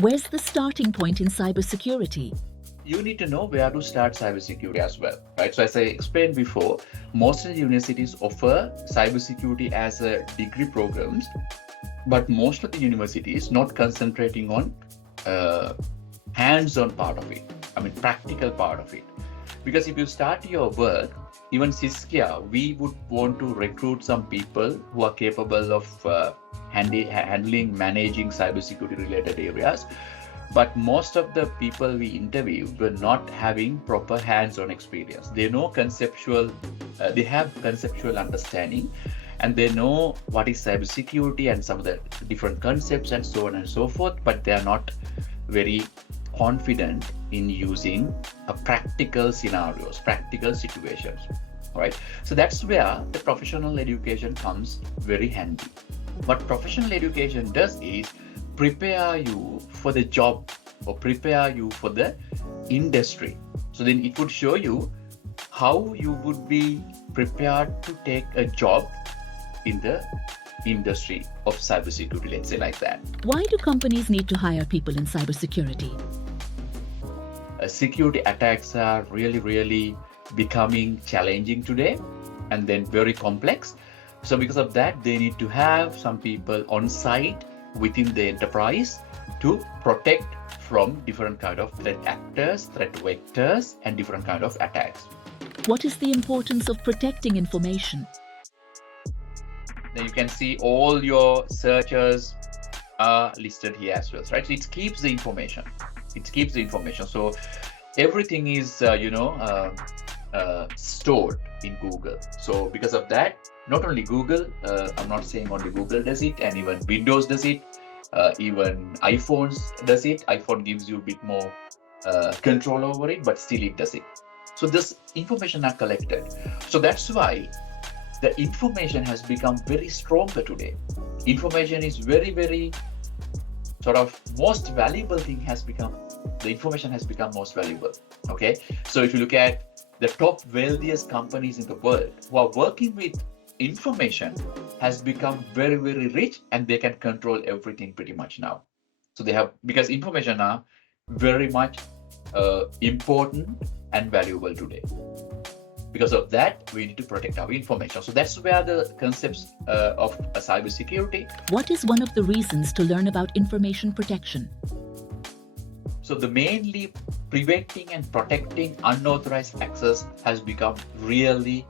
Where's the starting point in cybersecurity? You need to know where to start cybersecurity as well, right? So as I explained before, most of the universities offer cybersecurity as a degree programs, but most of the universities not concentrating on hands-on part of it. I mean, practical part of it. Because if you start your work, even Syscare, we would want to recruit some people who are capable of handling, managing cybersecurity related areas. But most of the people we interviewed were not having proper hands-on experience. They know conceptual, they have conceptual understanding, and they know what is cybersecurity and some of the different concepts and so on and so forth, but they are not very confident in using practical scenarios, practical situations, right? So that's where the professional education comes very handy. What professional education does is prepare you for the job or prepare you for the industry. So then it would show you how you would be prepared to take a job in the industry of cybersecurity, let's say like that. Why do companies need to hire people in cybersecurity? Security attacks are really becoming challenging today and then very complex. So because of that, they need to have some people on site within the enterprise to protect from different kind of threat actors, threat vectors, and different kind of attacks. What is the importance of protecting information? Then you can see all your searches are listed here as well, right? So it keeps the information. It keeps the information. So everything is, stored in Google. So because of that, not only Google, I'm not saying only Google does it, and even Windows does it, even iPhones does it. iPhone gives you a bit more control over it, but still it does it. So this information are collected. So that's why the information has become very stronger today. Information is very sort of most valuable thing has become, the information has become most valuable. Okay, so if you look at the top wealthiest companies in the world who are working with information has become very rich, and they can control everything pretty much now. So they have, because information are very much important and valuable today. Because of that, we need to protect our information. So that's where the concepts of cybersecurity. What is one of the reasons to learn about information protection? So the mainly preventing and protecting unauthorized access has become really,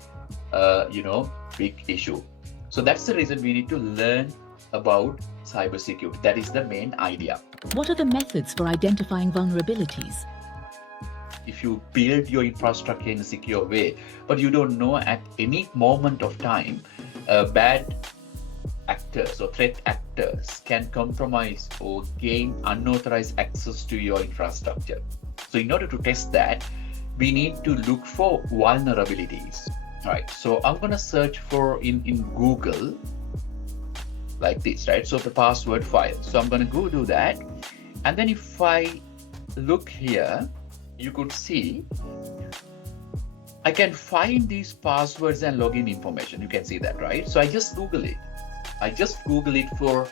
big issue. So that's the reason we need to learn about cybersecurity. That is the main idea. What are the methods for identifying vulnerabilities? If you build your infrastructure in a secure way, but you don't know at any moment of time, bad actors or threat actors can compromise or gain unauthorized access to your infrastructure. So in order to test that, we need to look for vulnerabilities. All right, so I'm going to search for in Google like this, right? So the password file. So I'm going to go do that. And then if I look here, you could see I can find these passwords and login information. You can see that, right? So I just Google it. For,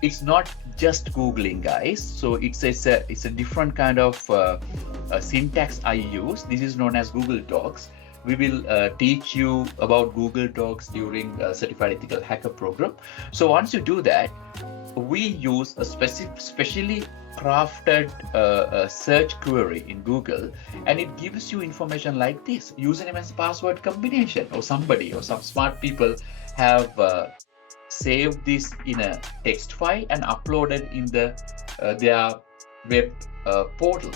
it's not just Googling, guys. So it's a different kind of syntax I use. This is known as Google Docs. We will teach you about Google Docs during Certified Ethical Hacker program. So once you do that, we use a specially crafted search query in Google, and it gives you information like this: username and password combination, or somebody or some smart people have saved this in a text file and uploaded in their web portal,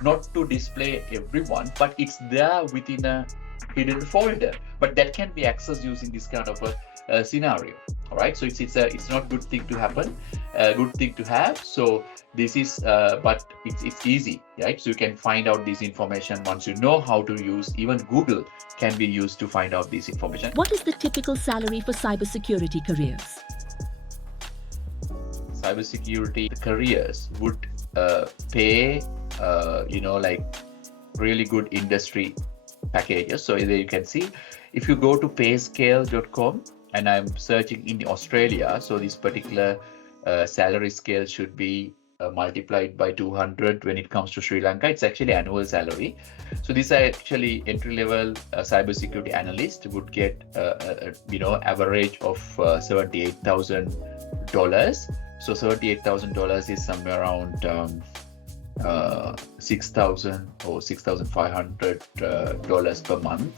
not to display everyone, but it's there within a hidden folder, but that can be accessed using this kind of a scenario. All right, so it's not good thing to happen, good thing to have. So this is but it's easy, right? So you can find out this information once you know how to use. Even Google can be used to find out this information. What is the typical salary for cybersecurity careers? Cybersecurity careers would pay like really good industry packages. So there you can see, if you go to payscale.com, and I'm searching in Australia, so this particular salary scale should be multiplied by 200 when it comes to Sri Lanka. It's actually annual salary. So these are actually entry-level cybersecurity analyst would get average of $78,000. So $78,000 is somewhere around $6,000 or $6,500 per month.